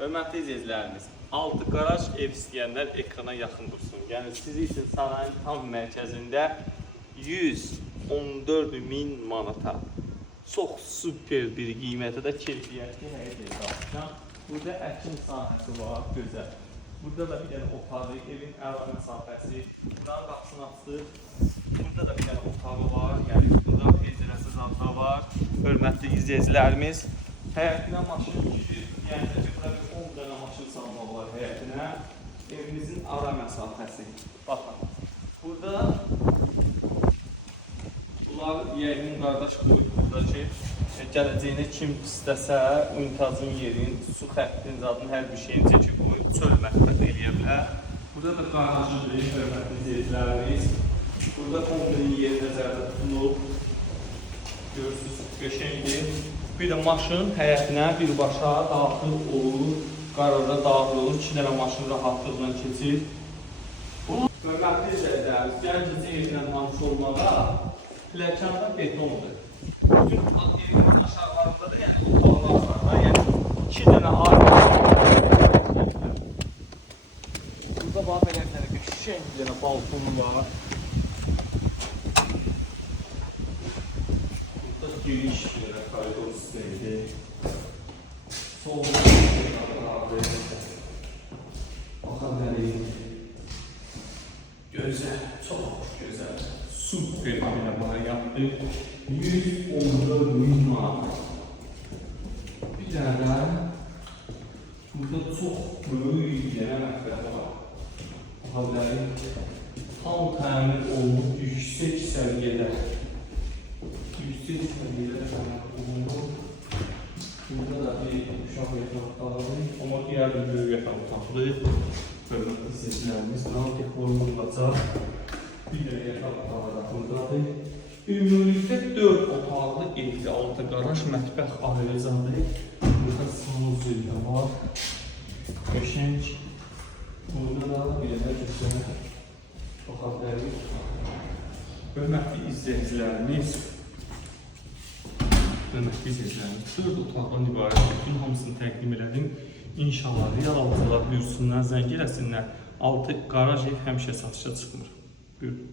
Hörmətli izləyicilərimiz, altı qaraj ev istəyənlər ekrana yaxın dursun. Yəni sizi üçün sarayın tam mərkəzində 114.000 manata çox super bir qiymətə də keyfiyyətli həyat edir. Burada əkin sahəsi var, gözəl. Burada da bir dənə otağı, evin əla məsafəsi. Buranın qapısını açdıq. Burada da bir dənə otağı var. Yəni burada pəncərəsi zaten var. Hörmətli izləyicilərimiz, həyətinə maşın düşür. Yəni burada 10 dənə maşın salmaq var həyətinə. Evimizin ara məsafəsi. Baxın. Burada bunlar yəqin qardaş qoyduğunda ki, gələcəyinə kim istəsə, unitazın yerin, su xəttin, zadın hər bir şeyini çəkib qoyub çöl mətbəx eləyə bilər. Burada da qarajıdır, hörmətli izləyicilərimiz. Burada kombinin yeri nəzərdə tutulub. Görürsünüz, qəşəngdir. Bir də maşın həyətinə birbaşa daxil olur, qaraja daxil olur. 2 dənə maşın rahatlıqla keçir. Hörmətli izləyicilərimiz, gəncəcə yerinə tanış olmağa pilləkanda betondur. Bütün evimizin aşağılarında da yəni otaqlar var da, yəni 2 dənə ayrı. Burada bax belə qəşəng bir dənə balkon var. Burada geniş bir dənə koridor sistemidir. Solda baxın nədir? Gözəl, çox gözəl. Super bir bana yaptık. 114.000 manat. Bir tane burada çok büyük bir tane mətbəx var. Baxın, tam təmin olunub yüksək səviyyədə. Yüksək səviyyədə təmin olunub. Burada da bir uşaq yataq otağı, amma diğer bir böyük yataq otağı. Hörmətli izləyicilərimiz, buna dekorum olacaq. Bir dənə yataq otağı da buradadır. Ümumilikdə 4 otaqlı evli, 6 qaraj, mətbəx ayrıcadır. Burada sanuzeli də var. Qəşəng. Burada da bir dənə gözəl baxabilirik. Hörmətli izləyicilərimiz, 4 otaqdan ibarət bütün hamısını təqdim elədim. İnşallah real alıcılar buyursunlar, zəng eləsinlər. 6 qaraj ev həmişə satışa çıxmır. Buyurun.